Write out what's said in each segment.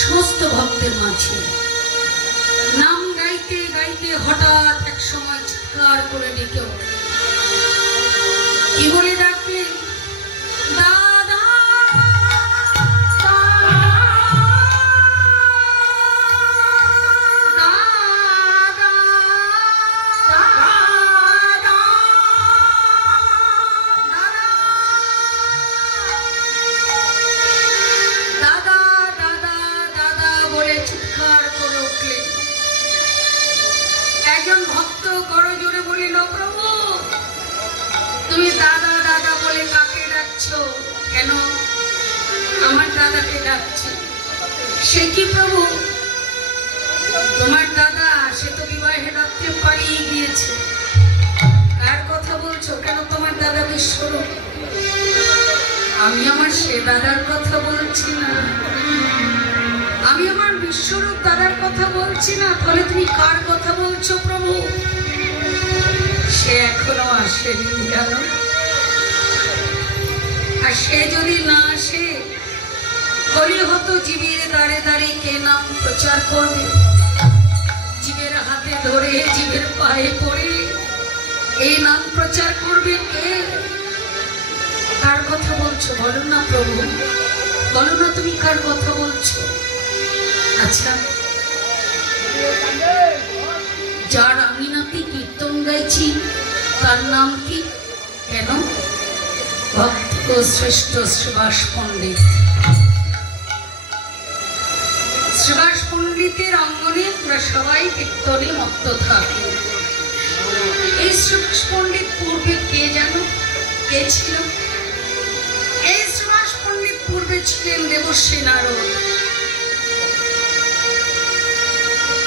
সমস্ত ভক্তের মাঝে নাম গাইতে গাইতে হঠাৎ এক সময় চিৎকার করে ডেকে ওঠে। কি বলে ডাকে? দাদা একজন ভক্ত বড় জোরে বলিল, প্রভু তুমি দাদা দাদা বলে কাকে ডাকছো? কেন আমার দাদাকে ডাকছি? সে কি প্রভু? তোমার দাদা সে তো বিবাহে রাত্রে পালিয়ে গিয়েছে। কার কথা বলছো? কেন তোমার দাদা বিশ্বরূপ? আমি আমার সে দাদার কথা বলছি না, আমি আমার বিশ্বরূপ দাদার কথা বলছি না। তাহলে তুমি কার কথা বলছো প্রভু? সে এখনো আসেনি জানো। আর সে যদি না আসে, বলি হতো জীবের দ্বারে দ্বারে কে নাম প্রচার করবে? জীবের হাতে ধরে জীবের পায়ে পড়ে এই নাম প্রচার করবে কে? কার কথা বলছো বলো না প্রভু, বলো না তুমি কার কথা বলছো? আচ্ছা, যার আমি নাতি কীর্তন গাইছি তার নাম কি? কেন? ভক্ত শ্রেষ্ঠ শ্রীবাস পণ্ডিত। শ্রীবাস পণ্ডিতের অঙ্গনে আমরা সবাই কীর্তনে মত্ত থাকি। এই শ্রীবাস পণ্ডিত পূর্বে কে জানো কে ছিল? এই শ্রীবাস পণ্ডিত পূর্বে ছিলেন দেবশ্রী নারদ।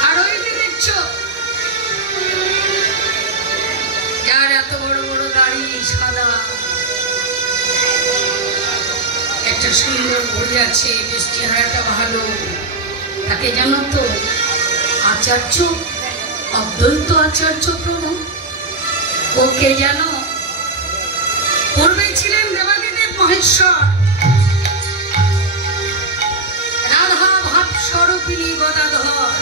আর ওই যে দেখছো যার এত বড় বড় গাড়ি, সাদা একটা সুন্দর বই আছে, বেশ চেহারাটা ভালো, তাকে জানো তো? আচার্য, অদ্বৈত আচার্য প্রভু। ওকে জানো? পূর্বে ছিলেন দেবাদিদেব মহেশ্বর, রাধা ভাব স্বরূপিণী গদাধর,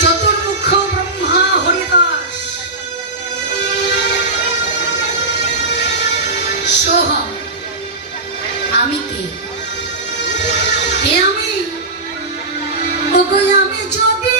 চতুর্মুখ ব্রহ্মা হরিদাস, সোহম। আমি কে? কে আমি? ওগো আমি যদি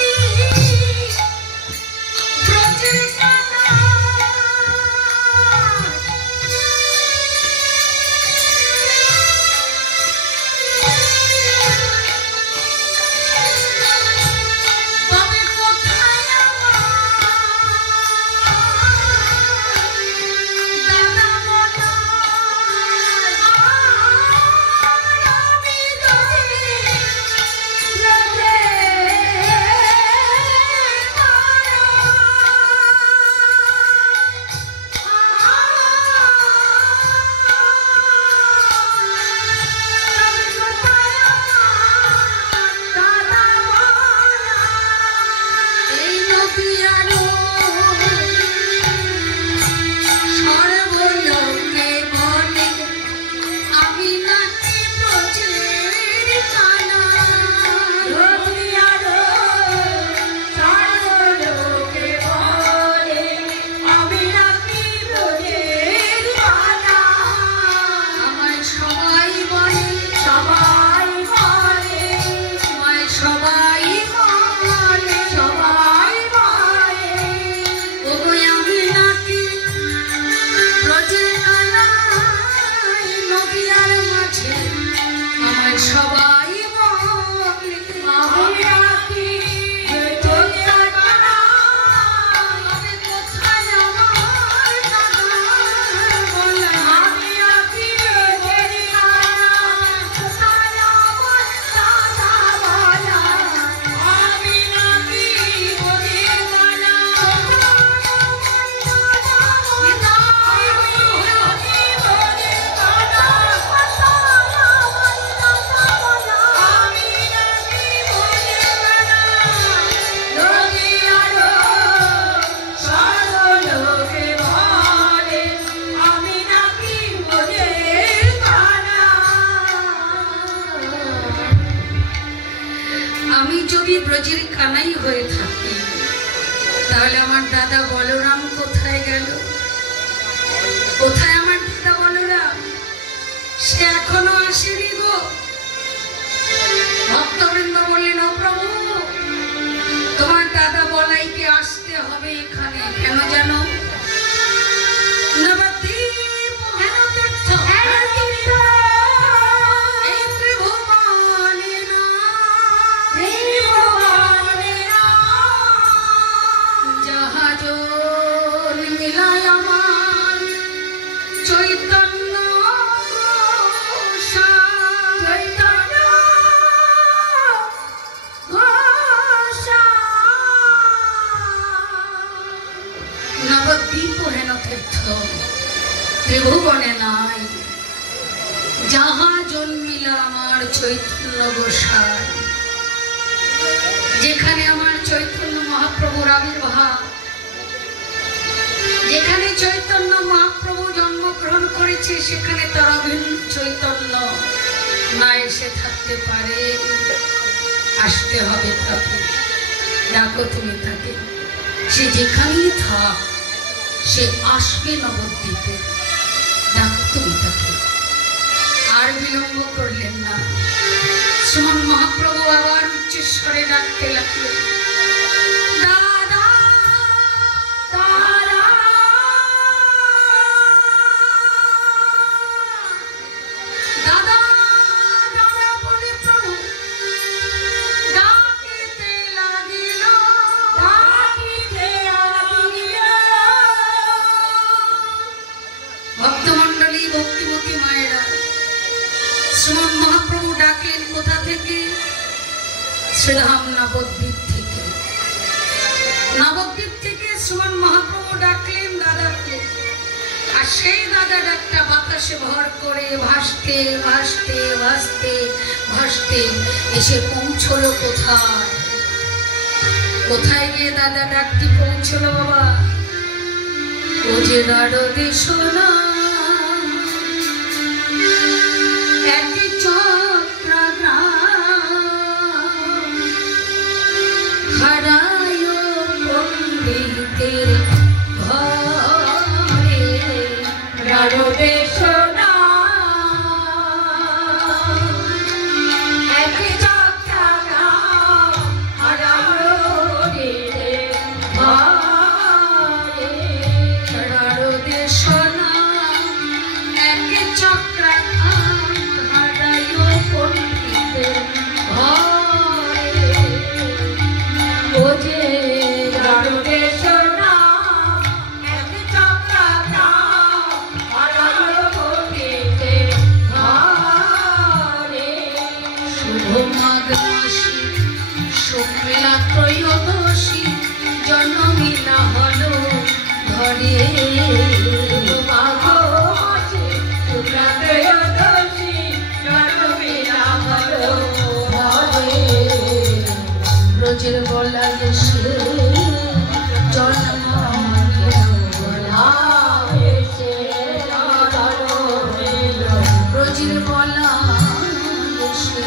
যদি ব্রজের কানাই হয়ে থাকে, তাহলে আমার দাদা বলরাম কোথায় গেল? কোথায় আমার দাদা বলরাম? সে এখনো আসেনি গো। ভক্তবৃন্দ বললেন, ও প্রভু, তোমার দাদা বলাইকে আসতে হবে এখানে। কেন জানো? নবদ্বীপ হেন তীর্থ, এই ত্রিভুবনে না, জাহাজন মিলায় আমার চৈতন্য নবদ্বীপ হেন তীর্থ ত্রিভুবনে নাই, যাহা জন্মিল আমার চৈতন্য গোসাই। যেখানে আমার চৈতন্য মহাপ্রভুর আবির্ভাব, যেখানে চৈতন্য মহাপ্রভু জন্মগ্রহণ করেছে, সেখানে তার অভিন্ন চৈতন্য না এসে থাকতে পারে। আসতে হবে তাকে। ডাকো তুমি তাকে। সে যেখানেই থাক, সে আসবে নবদ্বীপে। ডাকো তুমি তাকে। আর বিলম্ব করলেন না। শ্রীমন মহাপ্রভু আবার উচ্চস্বরে ডাকতে লাগলেন, দাদা দাদা। দাদা দাদা বলে প্রভু ডাকিতে লাগিল, ডাকিতে লাগিল। ভক্তমণ্ডলী, ভক্তিমতী মায়েরা, শ্রীমন মহাপ্রভু ডাকলেন কোথা থেকে? শ্রীধাম নবদ্বীপ থেকে। নবদ্বীপ থেকে শ্রীমন মহাপ্রভু ডাকলেন দাদাকে। আর সেই দাদা ডাকটা বাতাসে ভর করে ভাসতে ভাসতে ভাসতে ভাসতে এসে পৌঁছলো কোথায়? কোথায় গিয়ে দাদা ডাকটি পৌঁছলো বাবা? ও যে দাঁড়বে সোনা একই চক্রাগ্রাম, হারায় পণ্ডিতের ঘরে দাঁড়বে সোনা একই চক্রাগ্রাম, হারায় পণ্ডিতের ঘরে দাঁড়বে সোনা একই চক্রাগ্রাম, হারায় পণ্ডিতের ঘরে। ও যে দাঁড়বে সোনা একই চক্রাগ্রাম, হারায় পণ্ডিতের ঘরে। শুভ মাঘ মাসে শুক্লা ত্রয়োদশী জন্মিলা হলো ঘরে। মাঘ মাসে শুক্লা ত্রয়োদশী জন্মিলা হলো ঘরে। ব্রজের গলায় এসে জন্ম নিল, গলায় এসে ব্রজের গলায় এসে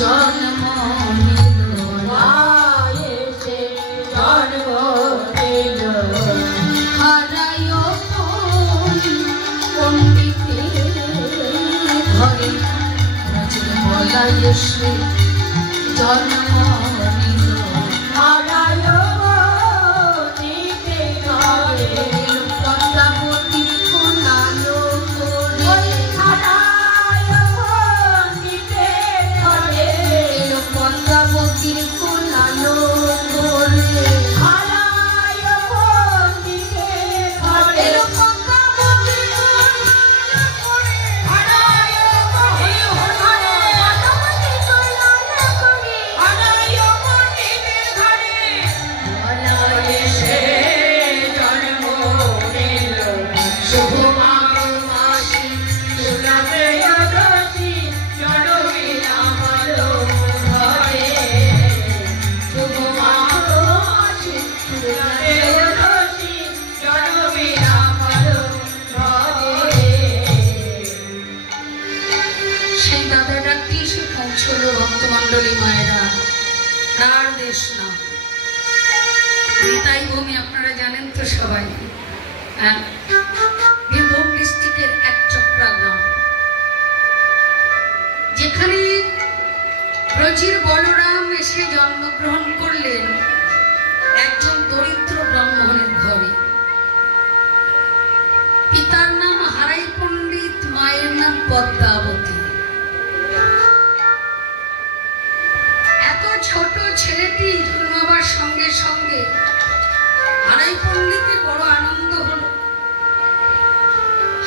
জন্ম নিল, গলায় এসে জন্ম নিল। হারায় পণ্ডিতের ঘরে ব্রজের গলায় এসে জন্ম নিল, হারায় পণ্ডিতের ঘরে। পদ্মাবতী কোনালো করে, হারায় পণ্ডিতের ঘরে। পদ্মাবতীর কোনালো করে, হারায় পণ্ডিতের ঘরে। পদ্মাবতীর কোনালো করে, হারায় পণ্ডিতের ঘরে। হারায় পণ্ডিতের ঘরে। গলায় এসে জন্ম নিল, শুভ মাঘ মাসে শুক্লা ত্রয়োদশী জন্মিলা হলো ঘরে। শুভ মাঘ মাসে শুক্লা ত্রয়োদশী জন্মিলা হলো ঘরে। সেই দাদা ডাকটি এসে পৌঁছলো ভক্তমণ্ডলী মায়েরা। তার দেশ না, নিতাই ভূমি আপনারা জানেন তো সবাই। বীরভূম ডিস্ট্রিক্টের একচক্রা গ্রাম, যেখানে ব্রজের বলরাম এসে জন্মগ্রহণ করলেন একজন দরিদ্র ব্রাহ্মণের ঘরে। পিতার নাম হারাই পণ্ডিত, মায়ের নাম পদ্মাবতী। এত ছোট ছেলেটি জন্মাবার সঙ্গে সঙ্গে হারাই পণ্ডিতের বড় আনন্দ হল।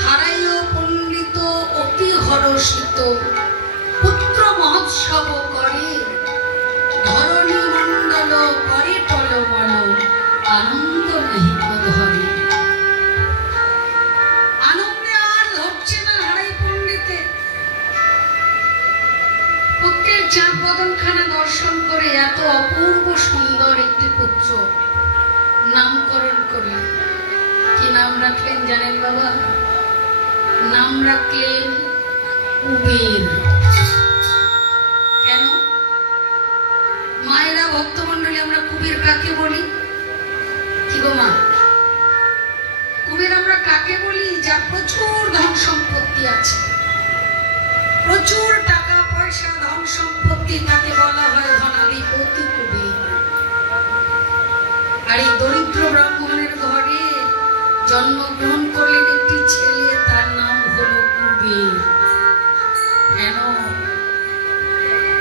হারাই ও পণ্ডিত অতি হরষিত, পুত্র মহোৎসব করে, ধরণী মণ্ডল করে টলমল, আনন্দ নাহি ধরে। আনন্দে আর ধরছে না হারাই পণ্ডিতে। পুত্রের চাঁদ বদনখানা দর্শন করে এত অপূর্ব সুন্দর একটি পুত্র নামকরণ করলেন। কি নাম রাখলেন জানেন বাবা? নাম রাখলেন কুবের। কেন? মায়েরা, ভক্তমন্ডলী, আমরা কুবের কাকে বলি? কি গো মা, কুবের আমরা কাকে বলি? যার প্রচুর ধন সম্পত্তি আছে, প্রচুর টাকা পয়সা, ধন সম্পত্তি, তাকে বলা হয় ধনাধিপতি কুবের। আর এই দরিদ্র ব্রাহ্মণের ঘরে জন্মগ্রহণ করলেন একটি ছেলে, তার নাম হলো কুবের। কেন?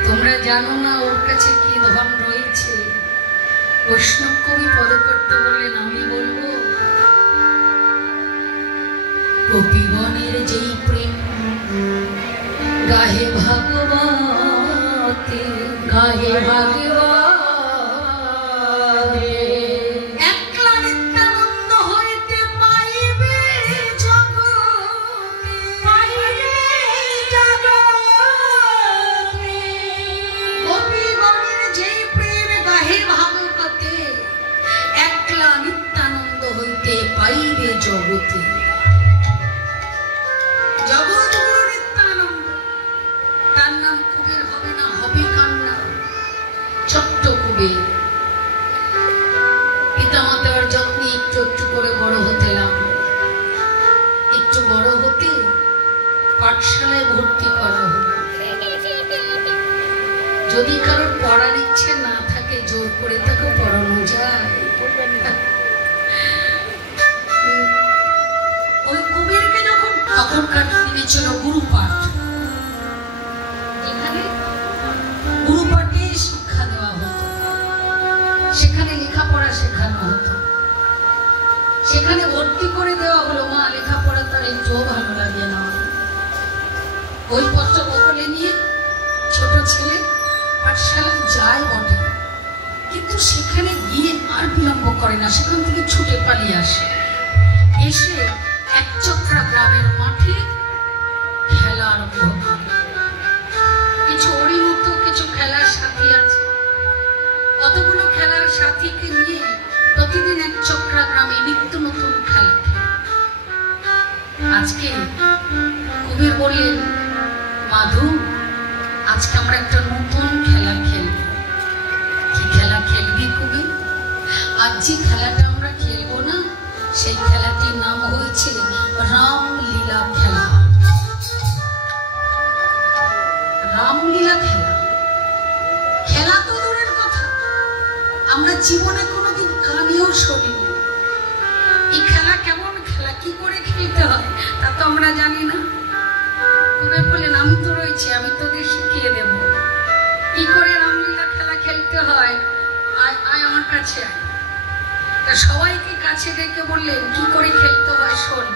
তোমরা জানো না ওর কাছে কি ধন রয়েছে? বৈষ্ণব কবি পদকর্ত বললেন, আমি বলবো, গোপীগণের যেই প্রেম গাহে ভাগবতে, গাহে ভাগবতে, একলা নিত্যানন্দ হইতে পাইবে জগতে, পাইবে জগতে। গোপীগণের যেই প্রেম গাহে ভাগবতে, একলা নিত্যানন্দ হইতে পাইবে জগতে। জগৎগুরু নিত্যানন্দ, তার নাম কুবের হবে না, হবে কার নাম? ছোট্ট কুবের। পিতামাতার যত্নে একটু একটু করে বড় হতে লাগলো। একটু বড় হতে পাঠশালায় ভর্তি করা হলো। যদি কারোর পড়ার ইচ্ছে না থাকে, জোর করে তাকে পড়ানো যায়? ওই কুবেরকে যখন তখনকার দিনে ছিল গুরুপাঠ, এখানে গুরুপাঠে শিক্ষা দেওয়া হতো, সেখানে লেখাপড়া শেখানো হতো, সেখানে ভর্তি করে দেওয়া হলো। মা, লেখাপড়া তার একটুও ভালো লাগে না। বইপত্র বদলে নিয়ে ছোট ছেলে পাঠশালায় যায় বটে, কিন্তু সেখানে গিয়ে আর বিলম্ব করে না, সেখান থেকে ছুটে পালিয়ে আসে। এসে একচক্রা গ্রামের মাঠে খেলা আরম্ভ করে। কিছু ওরই মতো কিছু খেলার সাথী আছে, কতগুলো খেলার সাথীকে নিয়ে প্রতিদিন একচক্রা গ্রামে নিত্য নতুন খেলা খেলে। আজকে কবির বললেন, মাধু, আজকে আমরা একটা নতুন খেলা খেলব। কি খেলা খেলবি কবি? আজ যে খেলাটা আমরা খেলবো না, সেই খেলাটির নাম হয়েছে রামলীলা খেলা। রামলীলা খেলা, খেলা তো দূরের কথা, আমরা জীবনে কোনোদিন কানেও শুনিনি। এই খেলা কেমন খেলা, কি করে খেলতে হয় তা তো আমরা জানি না। কুবের বললেন, আমি তো রয়েছি, আমি তোদের শিখিয়ে দেব কি করে রামলীলা খেলা খেলতে হয়। আয় আয় আমার কাছে আয়। তা সবাইকে কাছে ডেকে বললেন, কি করে খেলতে হয় শোন।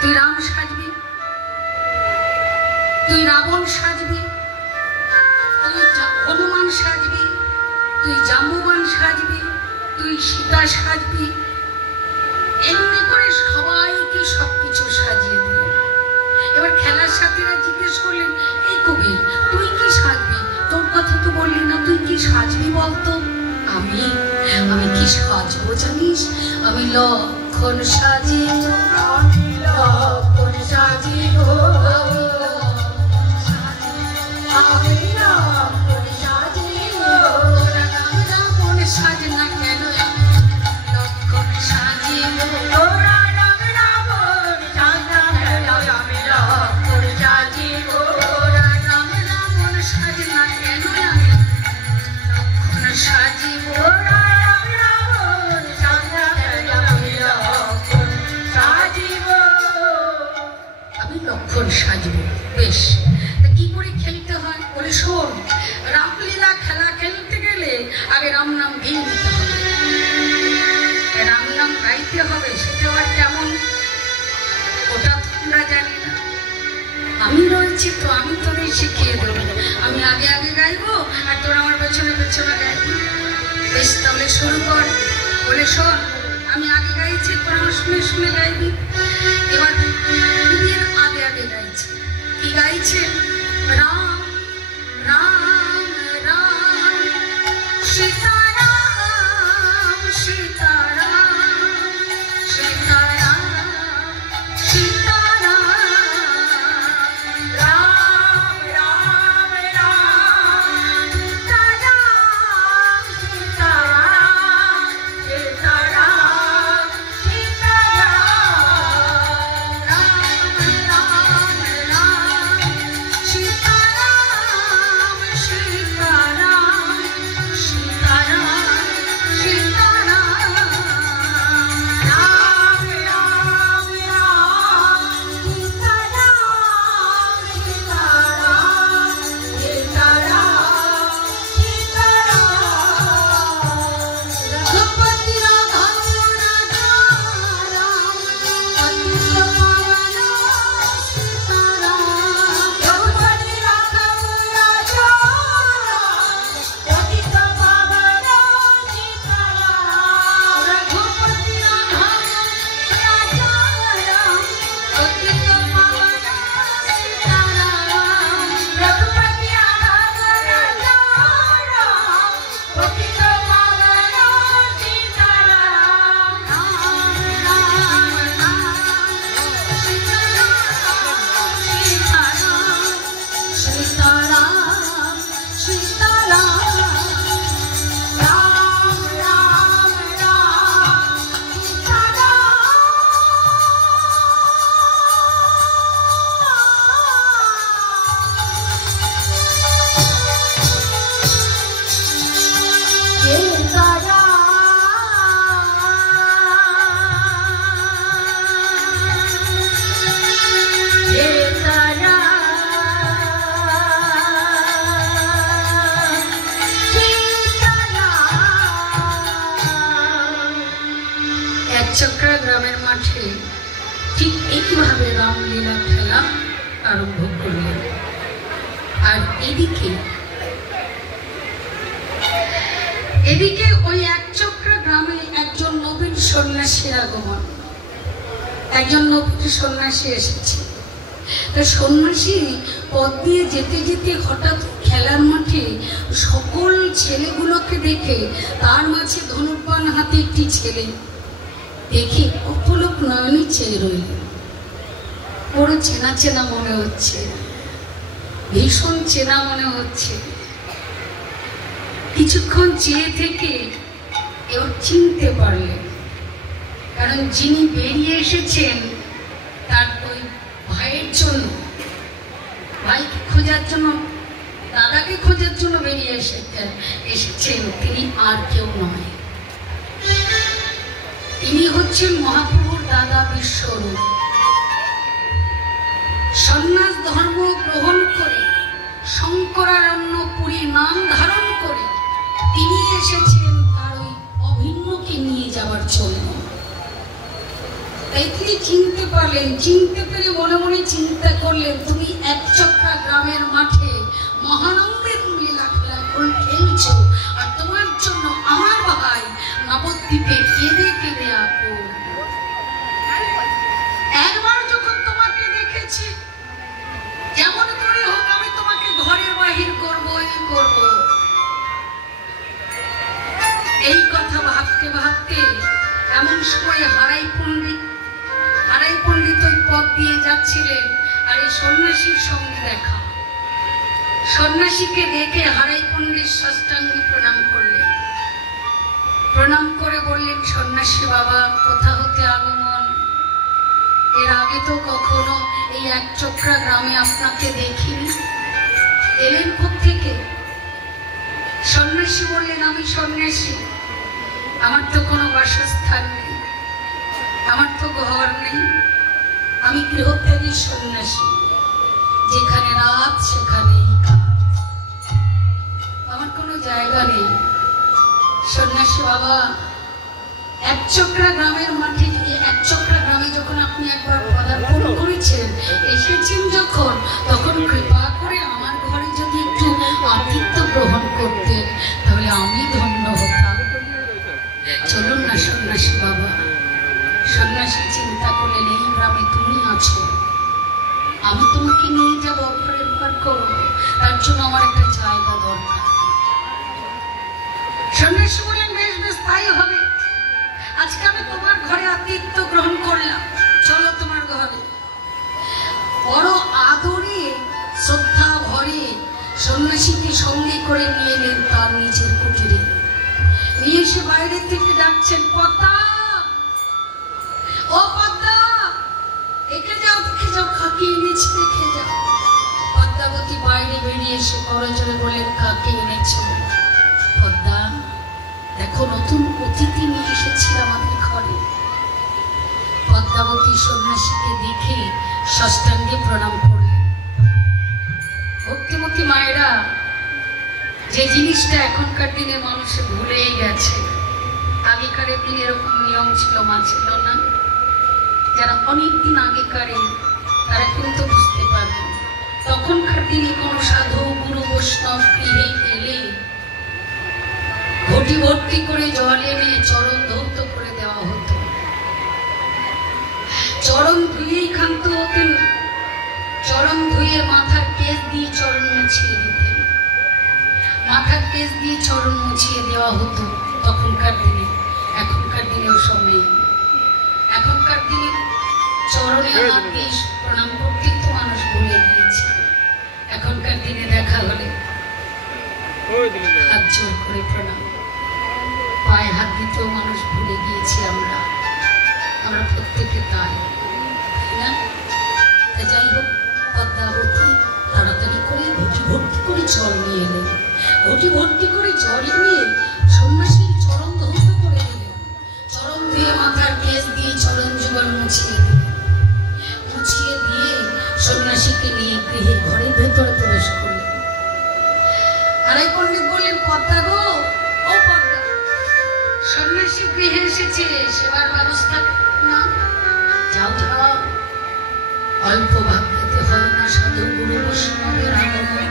তুই রাম সাজবি, তুই রাবণ সাজবি, তুই হনুমান সাজবি, তুই জাম্বুবান সাজবি, তুই সীতা সাজবি। এমনি করে সবাইকে সবকিছু সাজিয়ে দিল। এবার খেলার সাথীরা জিজ্ঞেস করলেন, এই কবির, তুই কি সাজবি? তোর কথা তো বললি না, তুই কি সাজবি বলতো? আমি কি সাজবো জানিস? আমি লক্ষণ সাজিব, লক্ষণ সাজিব, আমি লক্ষণ সাজিব। তোদের শিখিয়ে দেবো। আমি আগে আগে গাইবো আর তোরা আমার পেছনে পেছনে গাইবি। বেশ, তাহলে শুরু কর। বলে শোন, আমি আগে গাইছি, তোরা আমার শুনে শুনে গাইবি। এবার নিজের আগে আগে গাইছে। কি গাইছে? রাম রাম রাম সীতারাম সীতারাম সীতারাম সীতারাম রাম রাম রাম সীতারাম সীতারাম সীতারাম সীতারাম রাম রাম রাম সীতারাম সীতারাম সীতারাম সীতারাম রাম রাম রাম সীতারাম সীতারাম সীতারাম সীতারাম রঘুপতি রাঘব রাজা রাম পতিত পাবন সীতারাম রঘুপতি রাঘব রাজা রাম পতিত পাবন সীতারাম রঘুপতি রাঘব রাজা রাম পতিত পাবন সীতারাম রঘুপতি রাঘব রাজা রাম পতিত পাবন সীতারাম রাম রাম রাম সীতারাম সীতারাম সীতারাম রাম রাম রাম একচক্রা গ্রামের মাঠে ঠিক এইভাবে রামলীলা খেলা আরম্ভ করলেন। আর এদিকে ওই একচক্রা গ্রামে একজন নবীন সন্ন্যাসীর আগমন। একজন নবীন সন্ন্যাসী এসেছে। সন্ন্যাসী পথ দিয়ে যেতে যেতে হঠাৎ খেলার মাঠে সকল ছেলেগুলোকে দেখে তার মাঝে ধনুর্বাণ হাতে একটি ছেলে দেখে অপলক নয়নে চেয়ে রইল। বড় চেনা চেনা মনে হচ্ছে, ভীষণ চেনা মনে হচ্ছে। কিছুক্ষণ চেয়ে থেকে এবার চিনতে পারলেন, কারণ যিনি বেরিয়ে এসেছেন তার ওই ভাইয়ের জন্য, ভাইকে খোঁজার জন্য, দাদাকে খোঁজার জন্য বেরিয়ে এসেছেন। তিনি আর কেউ নয়, তিনি হচ্ছেন মহাপ্রভুর দাদা বিশ্বরূপ। সন্ন্যাস ধর্ম গ্রহণ করে শঙ্করারণ্য পুরী নাম ধারণ করে তিনি এসেছেন তার ওই অভিন্নকে নিয়ে যাওয়ার জন্য। তাই তিনি চিনতে পারলেন। চিনতে পেরে মনে মনে চিন্তা করলেন, তুমি একচক্রা গ্রামের মাঠে মহানন্দের লীলা খেলছো, আর তোমার জন্য আমার ভাই নবদ্বীপে কেঁদে কেঁদে আকুল। একবার যখন তোমাকে দেখেছি, যেমন করে হোক আমি তোমাকে ঘরের বাহির করবই করব। এই কথা ভাবতে ভাবতে এমন সময় হারাই পণ্ডিত ওই পথ দিয়ে যাচ্ছিলেন, আর এই সন্ন্যাসীর সঙ্গে দেখা। সন্ন্যাসীকে দেখে হারাই পণ্ডিত সাষ্টাঙ্গে প্রণাম করলেন। প্রণাম করে বললেন, সন্ন্যাসী বাবা, কোথা হতে আগমন? এর আগে তো কখনো এই একচক্রা গ্রামে আপনাকে দেখিনি, এলেন কোত্থেকে? সন্ন্যাসী বললেন, আমি সন্ন্যাসী, আমার তো কোনো বাসস্থান নেই, আমার তো ঘর নেই, আমি গৃহত্যাগী সন্ন্যাসী, যেখানে রাত সেখানেই কাজ, আমার কোনো জায়গা নেই। সন্ন্যাসী বাবা, একচক্রা গ্রামের মাঠে, একচক্রা গ্রামে যখন আপনি একবার পদার্পণ করেছেন, এসেছেন যখন, তখন কৃপা করে সন্ন্যাসী বাবা। সন্ন্যাসী চিন্তা করলেন, এই গ্রামে তুমি আছো, আমি তোমাকে নিয়ে যাবো, ঘরের ঘর করবো, তার জন্য আমার একটা জায়গা দরকার। সন্ন্যাসী বললেন, বেশ বেশ তাই হবে, আজকে আমি তোমার ঘরে আতিথ্য গ্রহণ করলাম, চলো তোমার ঘরে। বড় আদরে শ্রদ্ধা ভরে সন্ন্যাসীকে সঙ্গে করে নিয়ে এলেন তার নিজের কুটিরে। নিয়ে এসে বাইরে থেকে ডাকছেন, পদ্মা, ও পদ্মা, দেখে যাও দেখে যাও, কাকে এনেছি দেখে যাও। পদ্মাবতী বাইরে বেরিয়ে এসে করজোরে বলেন, কাকে এনেছো? পদ্মা, দেখো নতুন অতিথি নিয়ে এসেছি আমাদের ঘরে। পদ্মাবতী সন্ন্যাসীকে দেখে সাষ্টাঙ্গে প্রণাম করলেন। ভক্তিমতী মায়েরা, যে জিনিসটা এখনকার দিনে মানুষ ভুলেই গেছে, আগেকার দিনে এরকম নিয়ম ছিল, মা ছিল না। যারা অনেকদিন আগেকারে তারা কিন্তু বুঝতে পারবে, তখনকার দিনে কোন সাধু গুরু বৈষ্ণব গৃহে এলে ঘটি ভর্তি করে জল এনে চরণ ধৌত করে দেওয়া হতো। চরণ ধুয়েই ক্ষান্ত হতেন, চরণ ধুয়ে মাথার কেশ দিয়ে চরণ মুছিয়ে দিতেন, মাথার কেশ দিয়ে চরণ মুছিয়ে দেওয়া হতো তখনকার দিনে। এখনকার দিনে ওসব নেই। এখনকার দিনে চরণে হাত দিয়ে প্রণাম করতে তো মানুষ ভুলে গিয়েছে। এখনকার দিনে দেখা হলে হাত জোর করে প্রণাম, পায়ে হাত দিতেও মানুষ ভুলে গিয়েছি। আমরা প্রত্যেকে তাই না? যাই হোক, পদ্মাবতী তাড়াতাড়ি করে ঘটি ভর্তি করে জল নিয়ে এলেন। ঘটি ভর্তি করে জল নিয়ে সন্ন্যাসীর চরণ ধৌত করে দিলেন। চরণ ধুয়ে মাথার কেশ দিয়ে চরণ যুগল মুছিয়ে দিলেন। মুছিয়ে দিয়ে সন্ন্যাসীকে নিয়ে গৃহে ঘরের ভেতরে প্রবেশ করলেন। আড়াই পণ্ডিত বললেন, পদ্মা গো, ও পদ্মা, সন্ন্যাসী গৃহে এসেছে, সেবার ব্যবস্থা না? যাও যাও, অল্প ভাগ খেতে হয় না সাধু গুরু বৈষ্ণবের আগমন।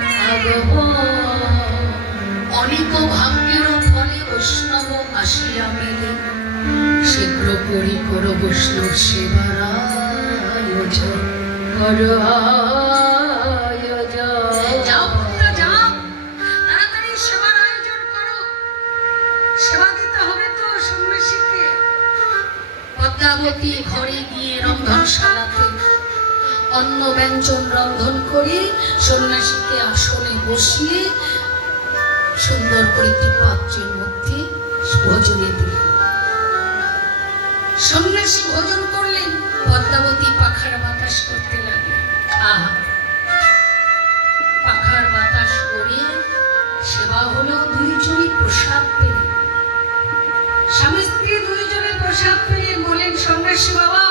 অনেক ভাগ্যের ফলে বৈষ্ণব আসিয়া মেলে, শীঘ্র করি করো বৈষ্ণব সেবার আয়োজন। যাও পদ্মা যাও, তাড়াতাড়ি সেবার আয়োজন করো, সেবা দিতে হবে তো সন্ন্যাসীকে। পদ্মাবতী ঘরে গিয়ে রন্ধনশালাতে অন্ন ব্যঞ্জন রন্ধন করে সন্ন্যাসীকে আসনে বসিয়ে সুন্দর করে একটি পাত্রের মধ্যে ভোজনে দিলেন। সন্ন্যাসী ভোজন করলেন, পদ্মাবতী পাখার বাতাস করতে লাগলেন। আহা, পাখার বাতাস করে সেবা হলো, দুইজনই প্রসাদ পেলেন। স্বামী স্ত্রী দুইজনে প্রসাদ পেলেন। বলেন, সন্ন্যাসী বাবা,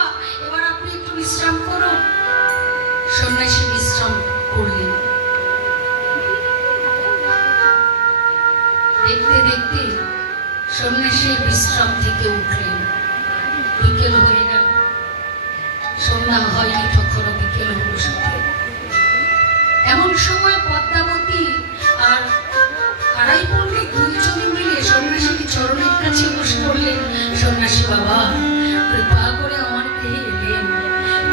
এবার আপনি একটু বিশ্রাম করুন। সন্ন্যাসী বিশ্রাম করলেন। দেখতে দেখতে সন্ন্যাসীর বিশ্রাম থেকে উঠলেন। বিকেল হয়ে গেল, সন্ধ্যা হয়নি তখনও, বিকেল হলো সাথে। এমন সময় পদ্মাবতী আর আড়াই পণ্ডিত দুইজনে মিলে সন্ন্যাসীকে চরণের কাছে বসে বললেন, সন্ন্যাসী বাবা, কৃপা করে আমার গৃহে এলেন,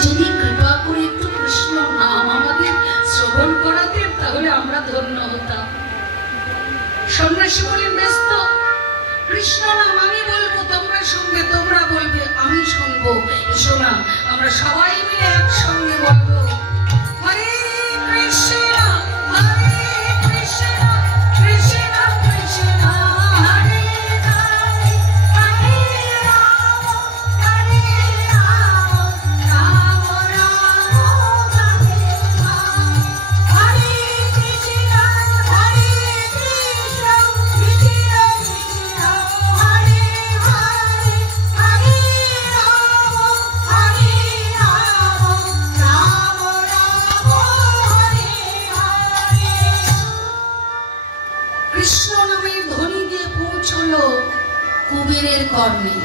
যদি কৃপা করে একটু কৃষ্ণ নাম আমাদের শ্রবণ করাতেন তাহলে আমরা ধন্য হতাম। সন্ন্যাসী বলেন, ব্যস্ত, কৃষ্ণ নাম আমি বলবো, তোমরা শুনবে, তোমরা বলবে, আমি শুনবো। এসো না, আমরা সবাই মিলে একসঙ্গে বলবো, হরে কৃষ্ণ হরে কৃষ্ণ কৃষ্ণ কৃষ্ণ হরে হরে, হরে রাম হরে রাম, রাম রাম হরে রাম, হরে কৃষ্ণ হরে কৃষ্ণ কৃষ্ণ কৃষ্ণ হরে হরে, হরে রাম হরে রাম, রাম রাম হরে হরে। কৃষ্ণ নামের ধ্বনি দিয়ে পৌঁছলো কুবেরের কর্ণে।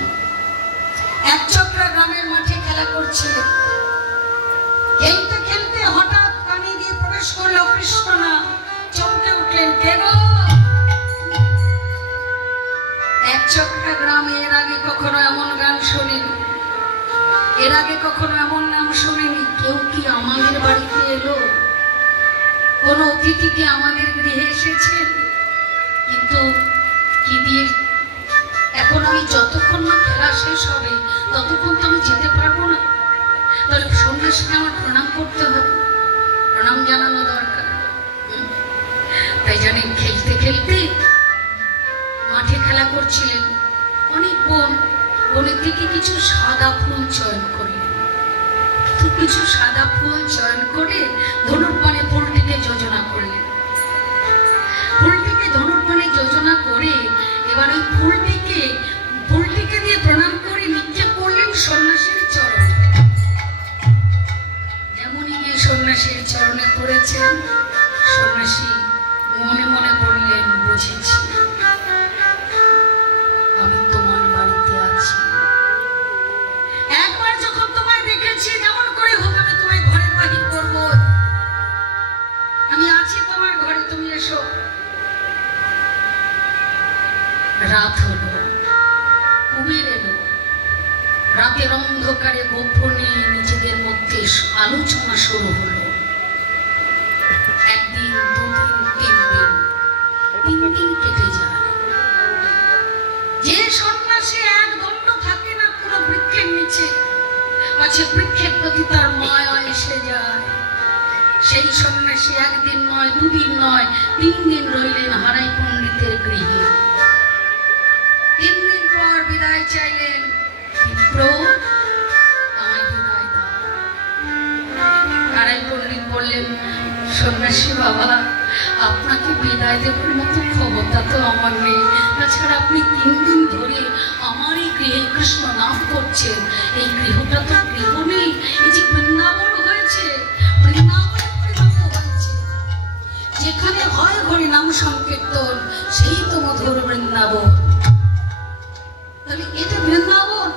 এক চক্রা গ্রামের মাঠে খেলা করছিলেন। খেলতে খেলতে হঠাৎ কানে গিয়ে প্রবেশ করলো কৃষ্ণ নাম। চমকে উঠলেন, কে গো? এক চট্টগ্রামে এর আগে কখনো এমন গান শুনিনি, এর আগে কখনো এমন নাম শুনিনি। কেউ কি আমাদের বাড়িতে এলো? কোন অতিথি কি আমাদের গৃহে এসেছেন? কিন্তু কি দিয়ে এখন আমি যতক্ষণ না খেলা শেষ হবে ততক্ষণ তো আমি যেতে পারবো না। তাহলে সন্ন্যাসীকে আমার প্রণাম করতে হবে, প্রণাম জানানো দরকার। তাই জানেন, খেলতে খেলতে মাঠে খেলা করছিলেন অনেক বোন, বনের থেকে কিছু সাদা ফুল চয়ন করলেন। কিছু সাদা ফুল চয়ন করে ধনুর্বাণে ফুলটিকে যোজনা করলেন। ফুলটিকে ধনুর্বাণে যোজনা করে এবার ওই ফুলটিকে দিয়ে প্রণাম করে নিক্ষেপ করলেন সন্ন্যাসীর চরণে। যেমনই গিয়ে সন্ন্যাসীর চরণে পড়েছেন, সন্ন্যাসী মনে মনে বললেন, বুঝেছি, আমি তোমার বাড়িতে আছি। একবার যখন তোমায় দেখেছি, যেমন করে হোক আমি তোমায় ঘরের বাহির করবো। আমি আছি তোমার ঘরে, তুমি এসো। রাত হলো, কুবের এলো। রাতের অন্ধকারে গোপনে নিজেদের মধ্যে আলোচনা শুরু হলো। একদিন, দুদিন, 3 দিন কেটে যায়। যে সন্ন্যাসী এক দণ্ড থাকে না কোনো বৃক্ষের নিচে, মাঝে বৃক্ষের প্রতি তার মায়া এসে যায়, সেই সন্ন্যাসী একদিন নয়, 2 দিন নয়, 3 দিন রইলেন হারাই পণ্ডিতের গৃহে। 3 দিন পর বিদায় চাইলেন। বিপ্র, আমায় বিদায় দাও। হারাই পণ্ডিত বললেন, সন্ন্যাসী বাবা, আপনাকে বিদায় দেবার মতো ক্ষমতা তো আমার নেই। তাছাড়া আপনি 3 দিন ধরে আমার এই গৃহে কৃষ্ণ নাম করছেন। এই গৃহটা তো গৃহ নেই, এই যে বৃন্দাবন হয়েছে, বৃন্দাবনে পরিণত হয়েছে। যেখানে হয় হরি নাম সংকীর্তন, সেই তো মধুর বৃন্দাবন। তাহলে এটা বৃন্দাবন,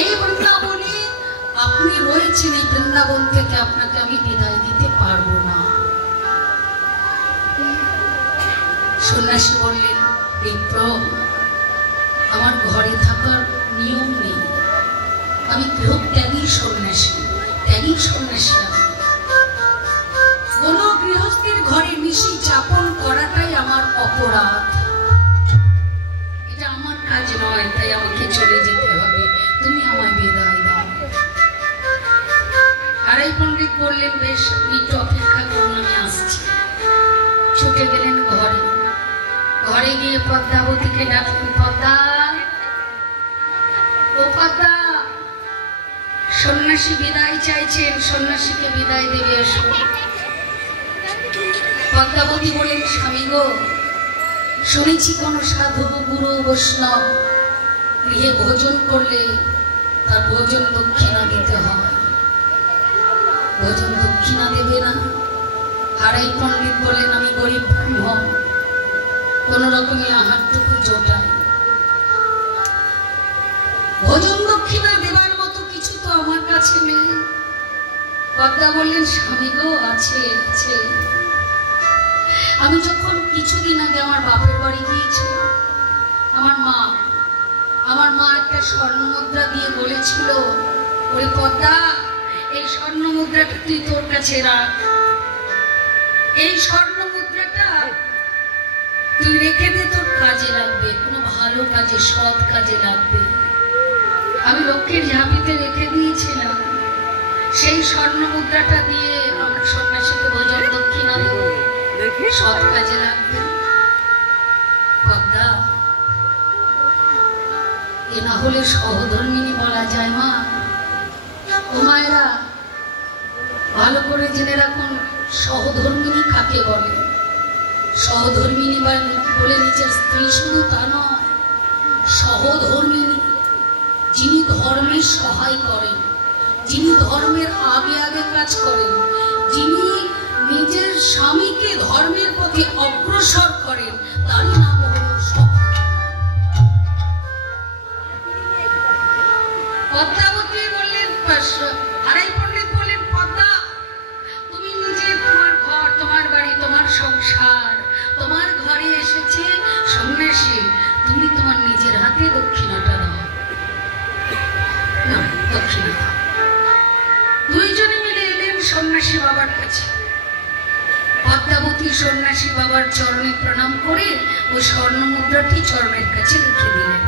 এই বৃন্দাবনে আপনি রয়েছেন। এই বৃন্দাবন থেকে আপনাকে আমি বিদায় দিতে পারবো না। সন্ন্যাসী বললেন, বিপ্র, আমার ঘরে থাকার নিয়ম নেই। আমি গৃহত্যাগী সন্ন্যাসী, ত্যাগী সন্ন্যাসী। কোন গৃহস্থের ঘরে নিশি যাপন করাটাই আমার অপরাধ। এটা আমার কাজ নয়, তাই আমাকে চলে যেতে হবে। তুমি আমায় বিদায় দাও। হারাই পণ্ডিত বললেন, বেশ, একটু অপেক্ষা করুন, আমি আসছি। ছুটে গেলেন ঘরে। ঘরে গিয়ে পদ্মাবতীকে ডাকলেন, পদ্মা, ও পদ্মা, সন্ন্যাসী বিদায় চাইছেন, সন্ন্যাসীকে বিদায় দেবে, এসো। পদ্মাবতী বলেন, স্বামী গো, শুনেছি কোন সাধু গুরু বৈষ্ণব গৃহে ভোজন করলে তার ভোজন দক্ষিণা দিতে হয়। ভোজন দক্ষিণা দেবে না? হারাই পণ্ডিত বলেন, আমি গরিব ব্রাহ্মণ, কোন রকমের আহারটুকু জোটাই, ভোজন দক্ষিণা দেবার মতো কিছু তো আমার কাছে নেই। পদ্মা বললেন, স্বামী গো, আছে আছে। আমি যখন কিছুদিন আগে আমার বাপের বাড়ি গিয়েছিলাম, আমার মা একটা স্বর্ণ মুদ্রা দিয়ে বলেছিল, ওরে পদ্মা, এই স্বর্ণ মুদ্রাটা তুই তোর কাছে রাখ। এই স্বর্ণ মুদ্রাটা তুই রেখে দে, তোর কাজে লাগবে, কোনো ভালো কাজে, সৎ কাজে লাগবে। আমি লক্ষ্মীর ঝাঁপিতে রেখে দিয়েছিলাম। সেই স্বর্ণ মুদ্রাটা দিয়ে আমরা সন্ন্যাসীকে ভোজন দক্ষিণা দেব, সৎ কাজে লাগবে। পদ্মা, এ না হলে সহধর্মিনী বলা যায় মা। ও মায়েরা, ভালো করে জেনে রাখুন, সহধর্মিনী কাকে বলে। সহধর্মিনী বলে নিজের স্ত্রী শুধু তা নয়, সহধর্মিনী যিনি ধর্মের সহায় করেন, যিনি ধর্মের আগে আগে কাজ করেন, যিনি নিজের স্বামীকে ধর্মের পথে অগ্রসর করেন, তারই নাম হল পদ্মাবতী বললেন। হারাই পণ্ডিত বললেন, পদ্মা, তুমি নিজে তোমার ঘর, তোমার বাড়ি, তোমার সংসার, তোমার ঘরে এসেছে সন্ন্যাসী, তুমি তোমার নিজের হাতে দক্ষিণাটা দাও, না দক্ষিণা দাও। দুইজনে মিলে এলেন সন্ন্যাসী বাবার কাছে। পদ্মাবতী সন্ন্যাসী বাবার চরণে প্রণাম করে ওই স্বর্ণ মুদ্রাটি চরণের কাছে রেখে দিলেন।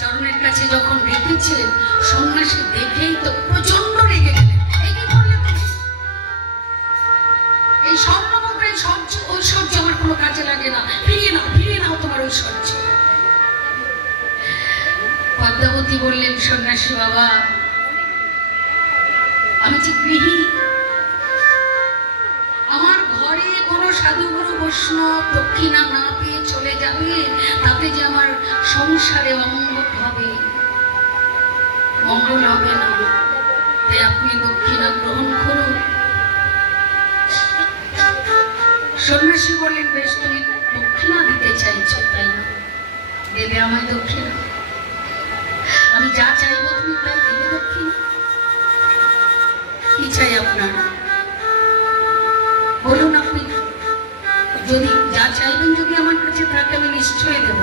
চরণের কাছে যখন রেখেছিলেন, সন্ন্যাসী দেখেই তো প্রচন্ড রেগে গেলেন। এই কি করলেন? এই স্বর্ণ মুদ্রা, এই ঐশ্বর্য আমার কোনো কাজে লাগে না, ফিরিয়ে নাও, ফিরিয়ে নাও তোমার ঐশ্বর্য। পদ্মাবতী বললেন, সন্ন্যাসী বাবা, আমি যে গৃহী, আমার ঘরে কোনো সাধুগুরু বৈষ্ণব দক্ষিণা না পেয়ে চলে যাবে, তাতে যে আমার সংসারে অমঙ্গল হবে, মঙ্গল হবে না। তাই আপনি দক্ষিণা গ্রহণ করুন। সন্ন্যাসী বললেন, বেশ, তুমি দক্ষিণা দিতে চাইছো তাই না? দেবে আমায় দক্ষিণা। আমি যা চাইবো তুমি তাই দেবে দক্ষিণা। কি চাই আপনার বলুন। আপনি যদি যা চাইবেন যদি আমার কাছে থাকে আমি নিশ্চয়ই দেব,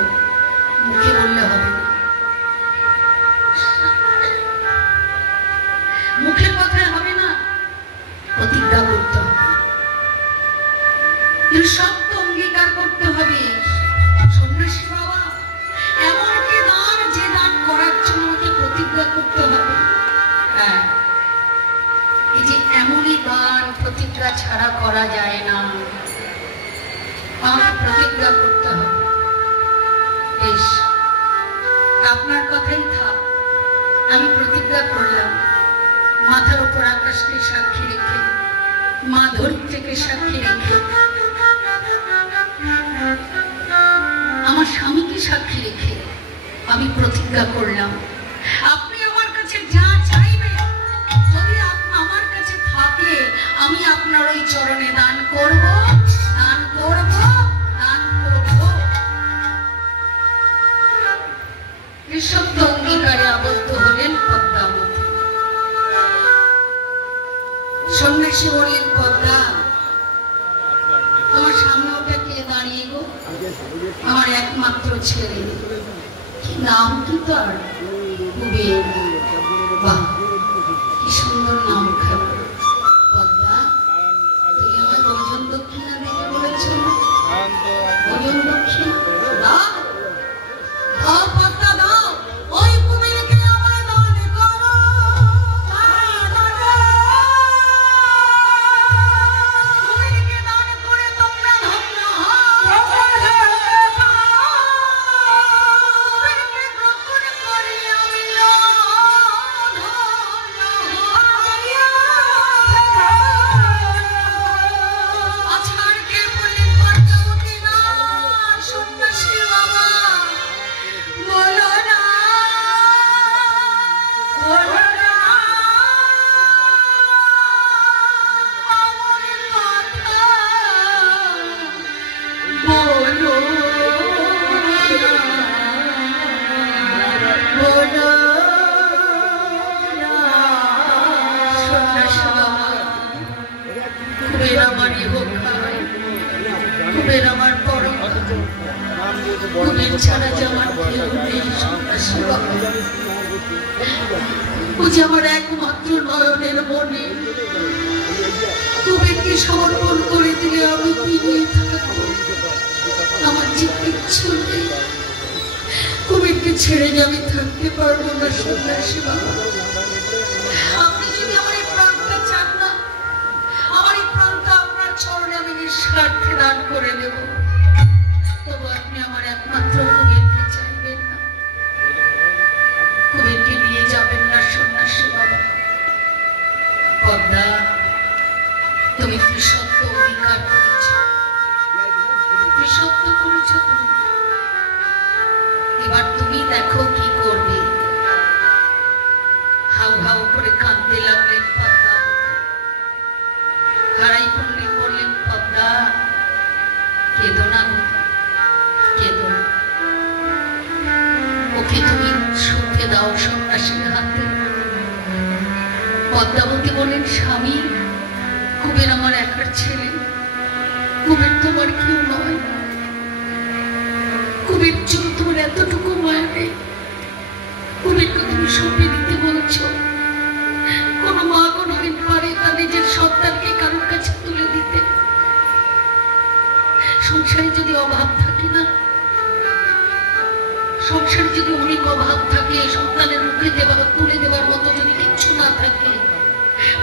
মুখে বললে হবে না, মুখের কথায় হবে না, প্রতিজ্ঞা করতে হবে, শব্দ অঙ্গীকার করতে হবে। সন্ন্যাসী বাবা, এমন কি দান যে দান করার জন্য আমাকে প্রতিজ্ঞা করতে হবে? হ্যাঁ, এই যে এমনই দান প্রতিজ্ঞা ছাড়া করা যায় না, আমাকে প্রতিজ্ঞা করতে হবে। বেশ, আপনার কথাই থাক, আমি প্রতিজ্ঞা করলাম। মাথার উপর আকাশকে সাক্ষী রেখে, মা ধরিত্রীকে সাক্ষী রেখে, আমার স্বামীকে সাক্ষী রেখে আমি প্রতিজ্ঞা করলাম, আপনি আমার কাছে যা চাইবেন যদি আমার কাছে থাকে, আমি আপনার ওই চরণে দান করব, দান করব, দান করব। নিঃশব্দ অঙ্গীকারে আবদ্ধ হলেন পদ্মাবতী। সন্ন্যাসী বললেন, পদ্মা, তোমার সামনে ওটা কে দাঁড়িয়ে গো? আমার একমাত্র ছেলে। কি নাম কি তার? কুবের। বাহ, কি সুন্দর নাম। পদ্মা, তুমি আমার ওজন দক্ষিণা দিতে বলেছ না? ওজন দক্ষিণা দাও, দাও পদ্মা, দাও। ওই কুবেরকে আমার দান করো। কুবেরকে দান করে তোমরা ধন্য হও। কুবেরকে গ্রহণ করি আমি ধন্য হই। আজকালকে বললেন পদ্মাবতী, না সন্ন্যাসী বাবা, বলো না, বলো না আমার কথা, বলো বলো না। সন্ন্যাসী বাবা, কুবের আমারই হোক, কুবের আমার পরম, কুবের ছাড়া যে আমার কেউ নেই। সন্ন্যাসী বাবা, ও যে আমার একমাত্র নয়নের মনে, কুবেরকে সমর্পণ করে দিলে আমি কি নিয়ে থাকবো? আমার যে কিচ্ছু নেই, কুবেরকে ছেড়ে যে আমি থাকতে পারবো না। সন্ন্যাসী বাবা, আপনি যদি আমার এই প্রাণটা চান না, আমার এই প্রাণটা আপনার চরণে আমি নিঃস্বার্থে দান করে দেব, তবু আপনি আমার একমাত্র কুবেরকে চাইবেন না, কুবেরকে নিয়ে যাবেন না। সন্ন্যাসী বাবা, পদ্মা, তুমি কি সত্য অঙ্গীকার করেছ? কি সত্য করেছ তুমি? এবার তুমি দেখো কি করবে। হাউ হাউ করে কাঁদতে লাগলেন পদ্মা। হারাই পণ্ডিত বললেন, পদ্মা, কেঁদো না, কেঁদো না, ওকে তুমি শুতে দাও সন্ন্যাসীর হাতে। পদ্মাবতী বললেন, স্বামী, কুবের আমার একার ছেলে, কুবের তোমার কেউ নয়। কুবের জন্য তোমার এতটুকু মায়া নেই? কুবেরকে তুমি সঁপে দিতে বলছো। কোন মা কোনদিন পারে তার নিজের সন্তানকে কারোর কাছে তুলে দিতে? সংসারে যদি অভাব থাকে না, সংসারে যদি অনেক অভাব থাকে, সন্তানের মুখে তুলে দেওয়ার মতো যদি কিচ্ছু না থাকে,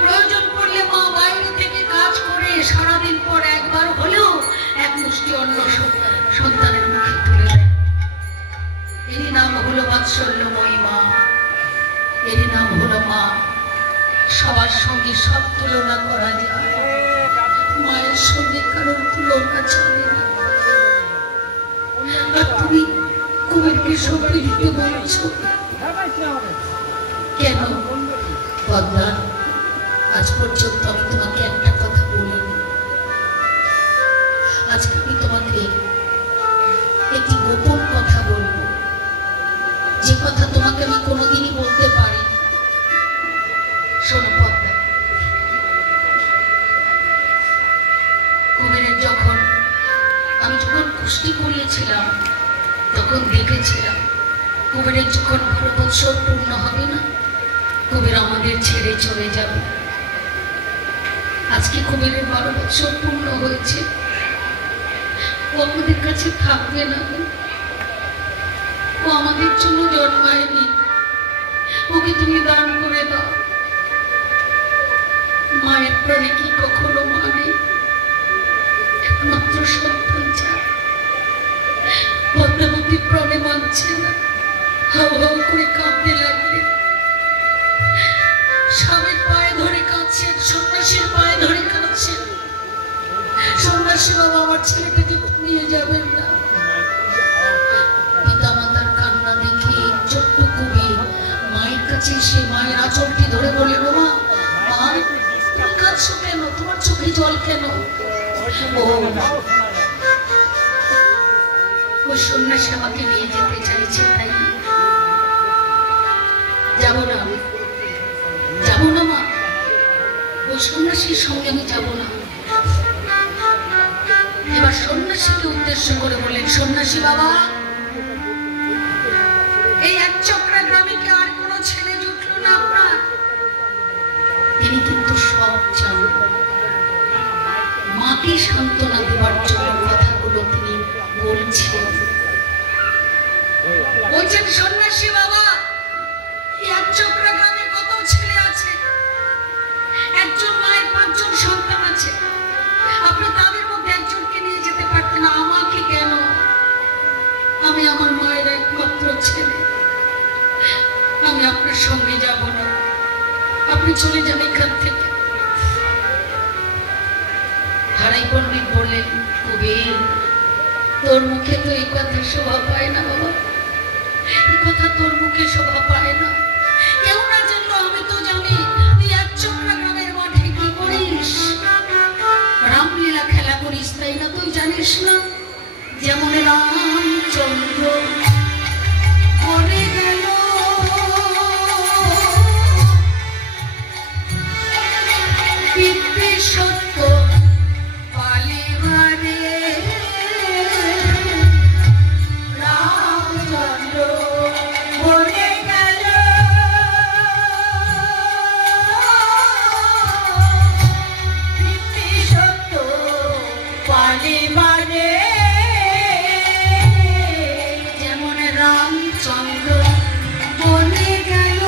প্রয়োজন পড়লে মা বাইরে থেকে কাজ করে সারাদিন পর একবার হলেও এক মুষ্টি অন্ন সন্তানের মুখে তুলে দেয়। এরই নাম হলো বাৎসল্যময়ী মা, এরই নাম হলো মা। সবার সঙ্গে সব তুলনা করা যায়, মায়ের সঙ্গে কারোর তুলনা চলে না। আর তুমি কুবেরকে সঁপে দিতে বলছো কেন? পদ্মা, আজ পর্যন্ত আমি তোমাকে একটা কথা বলিনি। আজকে আমি তোমাকে একটি গোপন কথা বলবো, যে কথা তোমাকে আমি কোনোদিনই বলতে পারি। শোনো পদ্মা, কুবেরের আমি যখন কুস্তি করিয়েছিলাম তখন দেখেছিলাম কুবেরের যখন 12 বছর পূর্ণ হবে না, কুবের আমাদের ছেড়ে চলে যাবে। আজকে কুবেরের 12 বছর পূর্ণ হয়েছে, ও আমাদের কাছে থাকবে না। ও আমাদের জন্য জন্মায়নি, ওকে তুমি দান করে দাও। মায়ের প্রাণে কি কখনো মানে? একমাত্র সন্তান চায়, পদ্মাবতী প্রাণে মানছে না, হাও হাও করে কাঁদতে লাগলে। স্বামীর পায়ে ধরে কাঁদছেন, সন্ন্যাসীর পায়ে ধরে কাঁদছেন। সন্ন্যাসী বাবা, আমার ছেলেটাকে নিয়ে যাবেন না। পিতা মাতার কান্না দেখে ছোট্ট কুবের মায়ের কাছে এসে মায়ের আঁচলটি ধরে বলে, বাবা মা, তুমি কাঁদছো কেন? তোমার চোখে জল কেন? ওই সন্ন্যাসী আমাকে নিয়ে যেতে চাইছে, তাই যাবো না, যাবো না মা, ওই সন্ন্যাসীর সঙ্গে আমি যাবো না। এবার সন্ন্যাসীকে উদ্দেশ্য করে বললেন, সন্ন্যাসী বাবা, এই একচক্রা গ্রামে কি আর কোনো ছেলে জুটলো না আপনার? তিনি কিন্তু সব জানেন। মাকে সান্ত্বনা দেওয়ার জন্য কথাগুলো তিনি বলছেন। বলছেন, সন্ন্যাসী বাবা, একচক্রা গ্রামে কত ছেলে আছে, একজন মায়ের 5 জন সন্তান আছে, আপনি তাদের মধ্যে একজনকে নিয়ে যেতে পারতেন, আমাকে কেন? আমি আমার মায়ের একমাত্র ছেলে, আমি আপনার সঙ্গে যাব না, আপনি চলে যান এখান থেকে। হারাই পণ্ডিত বললেন, কুবের, তোর মুখে তো এই কথা শোভা পায় না বাবা, এই কথা তোর মুখে শোভা পায় না। কেউ না জানলো আমি তো জানি, তুই একচক্রা গ্রামের মাঠে কি করিস? রামলীলা খেলা করিস, তাই না? তুই জানিস না যেমন রামচন্দ্র মরে গেল, পিতৃ সত্য পালিবারে, রামচন্দ্র মরে গেল, পিতৃ সত্য পালিবারে, যেমন রামচন্দ্র মরে গেল।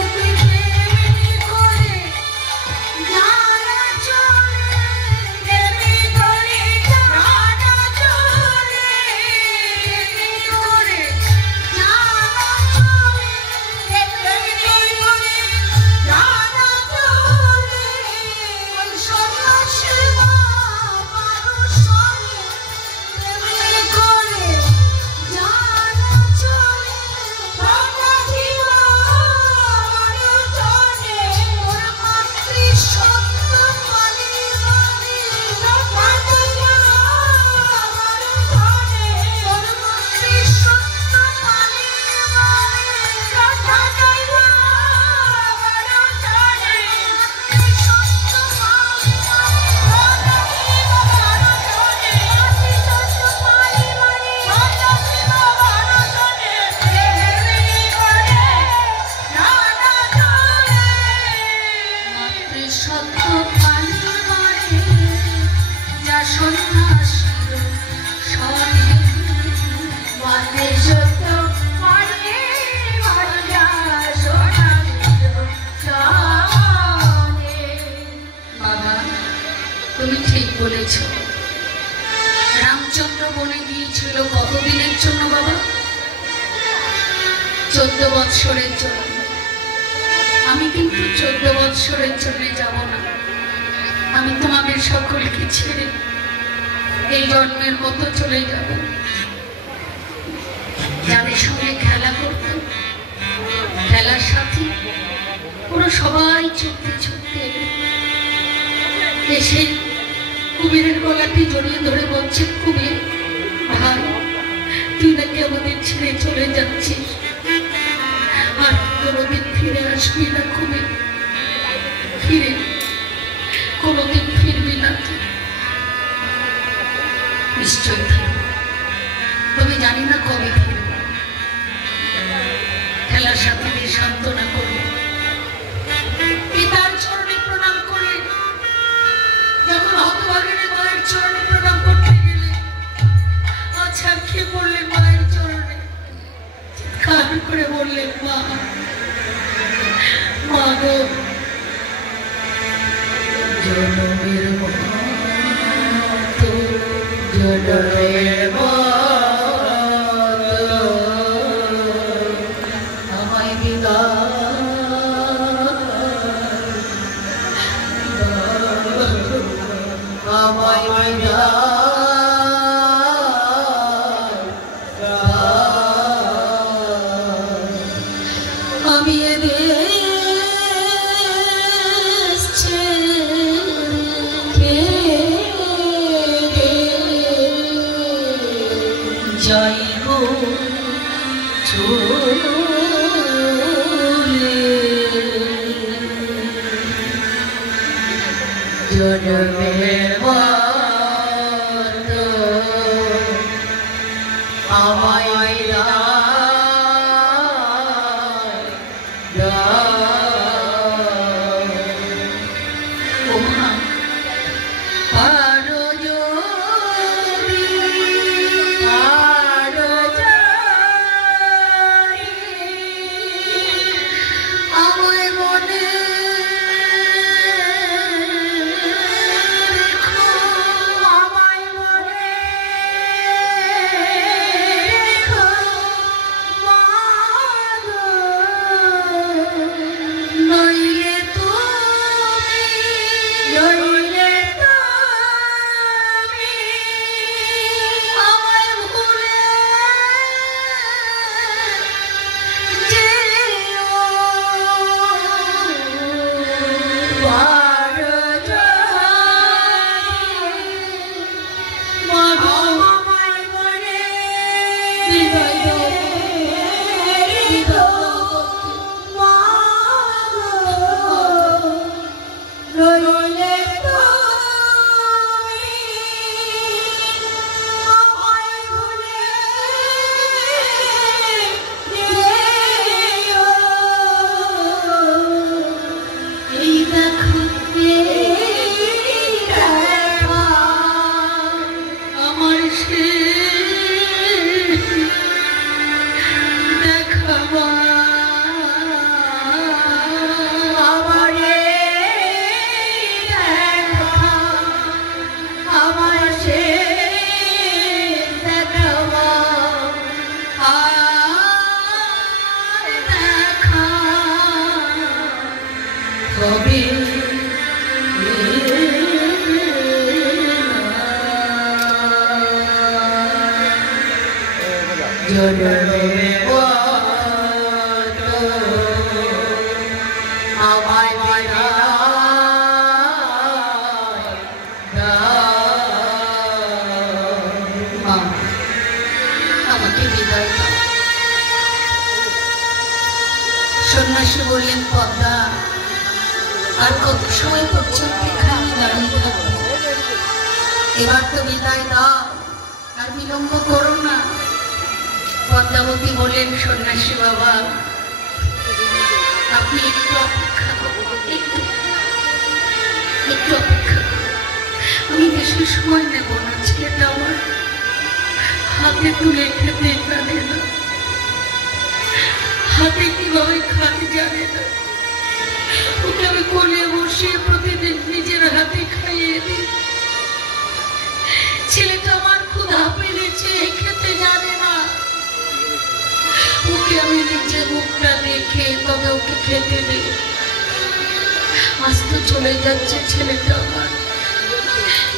বলেছ রামচন্দ্র বনে গিয়েছিল কতদিনের জন্য বাবা? 14 বৎসরের জন্য। আমি কিন্তু 14 বৎসরের জন্য যাব না। আমি তোমাদের সকলকে ছেড়ে এই জন্মের মতো চলে যাব। যাদের সঙ্গে খেলা করতাম, খেলার সাথী, ওরা সবাই ছুটতে ছুটতে এসে কুমিরের গলাটি জড়িয়ে ধরে বলছে, কুমির ভাই, তুই নাকি আমাদের ছেড়ে চলে যাচ্ছিস, আর কোনোদিন ফিরে আসবি না। কুমির ফিরে কোনোদিন ফিরবি না। নিশ্চয় ফিরব, তবে জানি না কবে ফিরব। খেলার সাথীদের সান্ত্বনা করব, পিতার চরণে প্রণাম করে যখন হতভাগিনী মায়ের চরণে প্রণাম করতে গেলে আচ্ছা খেয়ে পড়লেন মায়ের চরণে, চিৎকার করে বললেন, মা, মা গো, জনমের মতো জনমের মতো আমায় আমি যাইব চলে জনমের মতো আমায় সন্ন্যাসী বললেন, পদ্মা, আর কত সময় পর্যন্ত এখানে দাঁড়িয়ে থাকবো? এবার তো বিদায় দাও, আর বিলম্ব করো না। পদ্মাবতী বললেন, সন্ন্যাসী বাবা, আপনি একটু অপেক্ষা করুন, একটু অপেক্ষা করুন। আমি বেশি সময় নেব না। ছেলেটা আমার হাতে তুলে খেতে জানে না, হাতে কিভাবে খাতে জানে না। ওকে আমি কোলে বসিয়ে প্রতিদিন নিজের হাতে খাইয়ে দিই। ছেলেটা আমার ক্ষুধা পেয়েছে, খেতে জানে না। ওকে আমি নিজে মুখটা দেখে তবে ওকে খেতে দেই। আজ তো চলে যাচ্ছে ছেলেটা আমার।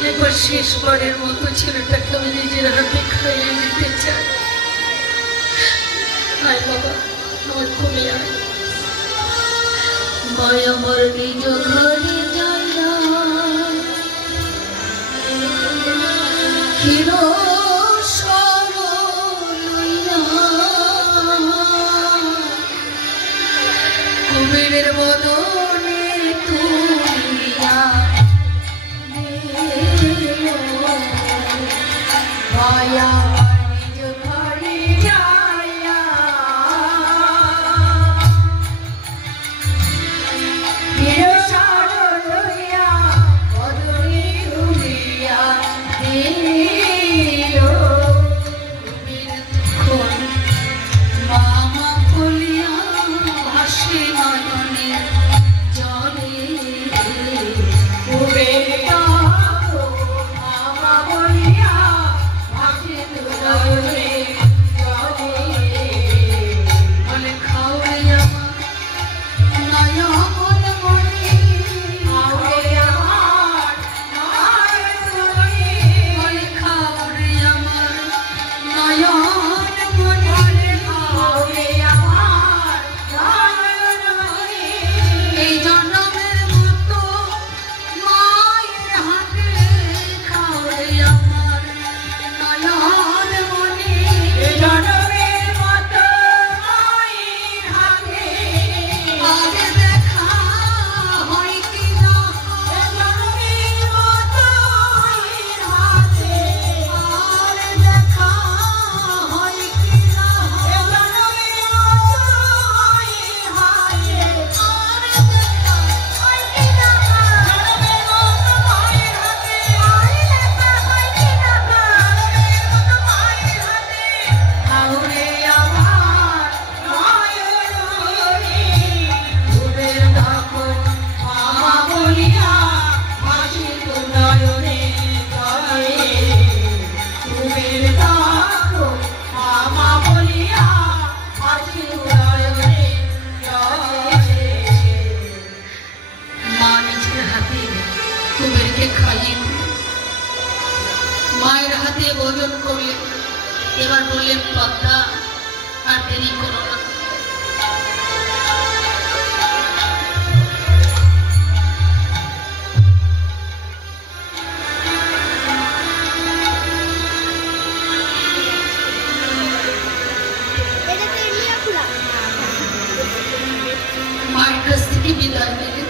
একবার শেষবারের মতো ছেলেটাকে আমি নিজের হাতে খাইয়ে দিতে চাই। আয় বাবা, আমার কোলে আয়। মায় আমার নিজ ঘরে যাইয়া হিরো কুবেরের বদনে তুলিয়া মায়া নিজ ঘরে যাইয়া হিরো লইয়া বদনে তুলিয়া দিল কুবের তখন মামা বলিয়া হাসে নয়নে জলে কুবের মামা বলিয়া হাসে নয়নে জলে বলে খাও রে আমার নয়ন মনি, খাও রে আমার নয়ন মনি, বলে খাও রে আমার নয়ন মনি, খাও রে আমার নয়ন মনি। এই জন্মের মতো মায়ের হাতে খাও রে আমার নয়ন মনি। এই জন্মের মতো মায়ের হাতে আগে দেখা হয় কি না, এই জন্মের মতো মায়ের হাতে আর দেখা হয় কি না, এই জন্মের মতো মায়ের হাতে আর দেখা হয় কি না, জন্মের মতো মায়ের হাতে আর দেখা হয় কি না, জন্মের মতো মায়ের হাতে খাও রে আমার নয়ন মনি। কুবের তখন মামা বলিয়া হাসে নয়নে জলে, কুবের তখন মামা বলিয়া হাসে নয়নে জলে। মা নিজের হাতে কুবেরকে খাইয়ে দিল। মায়ের হাতে ভোজন করলেন। এবার বললেন পদ্মা আর দেরি করো না। মায়ের কাছ থেকে বিদায় নিলেন।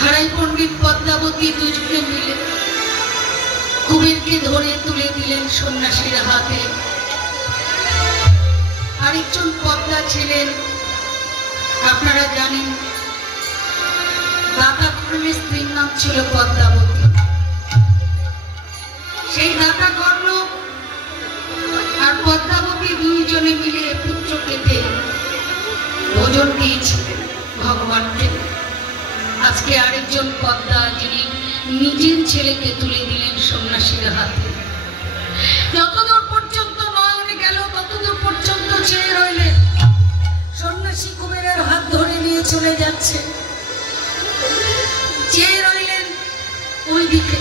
হারাই পণ্ডিত পদ্মাবতী দুজনে মিলে কুবেরকে ধরে তুলে দিলেন সন্ন্যাসীর হাতে। আরেকজন পদ্মা ছিলেন, আপনারা জানেন, দাতা কর্ণের স্ত্রীর নাম ছিল পদ্মাবতী। সেই দাতা কর্ণ আর পদ্মাবতী দুইজনে মিলে পুত্র কেটে ভোজন দিয়েছিলেন ভগবানকে। আজকে আরেকজন পদ্মা, যিনি নিজের ছেলেকে তুলে দিলেন সন্ন্যাসীর হাতে। যতদূর পর্যন্ত নয়ন গেল ততদূর পর্যন্ত চেয়ে রইলেন। সন্ন্যাসী কুবেরের হাত ধরে নিয়ে চলে যাচ্ছে। চেয়ে রইলেন ওই দিকে।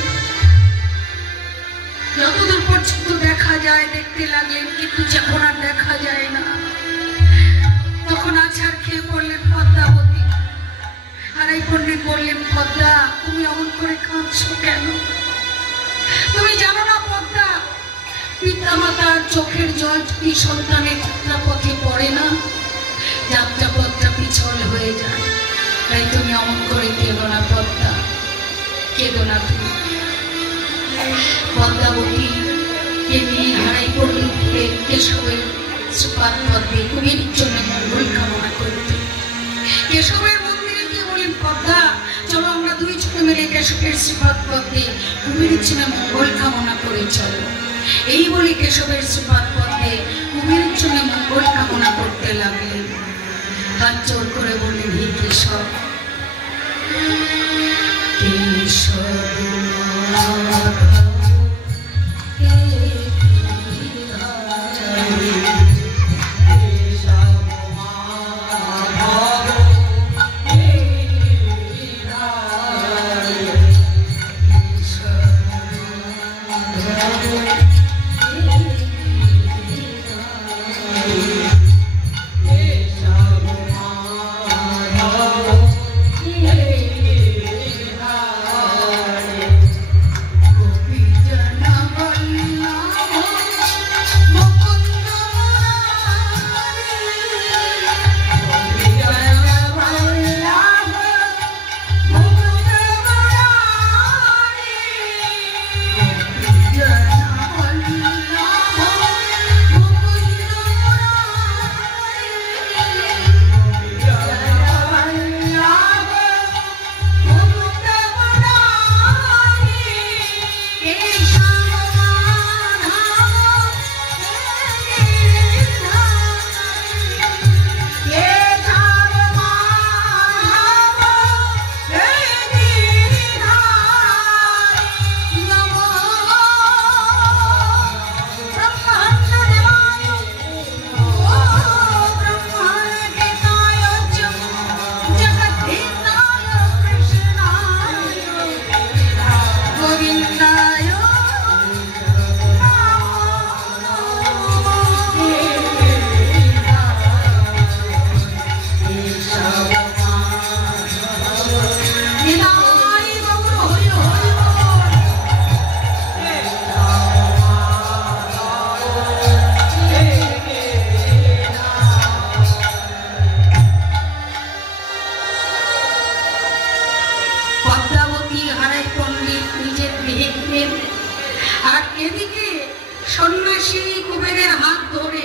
যতদূর পর্যন্ত দেখা যায় দেখতে লাগলেন, কিন্তু যখন আর দেখা যায় না তখন আছাড় খেয়ে পড়লেন পদ্মাবতী। আর এই পণ্ডিত বললেন, পদ্মা তুমি অমন করে কাঁদছো কেন? তুমি জানো না পদ্মা, পিতা মাতার চোখের জল যদি সন্তানের যাত্রা পথে পড়ে না, যাত্রা পথটা পিছল হয়ে যায়। তাই তুমি অমন করে কেঁদো না পদ্মা, কেঁদো না তুমি। পদ্মাবতী কে নিয়ে হারাই পণ্ডিত কেশবের সুপাত পদ্মে কুবেরের জন্য মঙ্গল কামনা করতে। কেশবের মন্দিরে গিয়ে বলেন, পদ্মা চলো আমরা দুইজনে মিলে কেশবের সুপাত পদ্মে কুবেরের জন্য মঙ্গল কামনা করে চলো। এই বলে কেশবের সুপাত পদ্মে কুবেরের জন্য মঙ্গল কামনা করতে লাগলেন। হাত জোর করে বললেন, হে কেশব, কেশব আর এদিকে সন্ন্যাসী কুবেরের হাত ধরে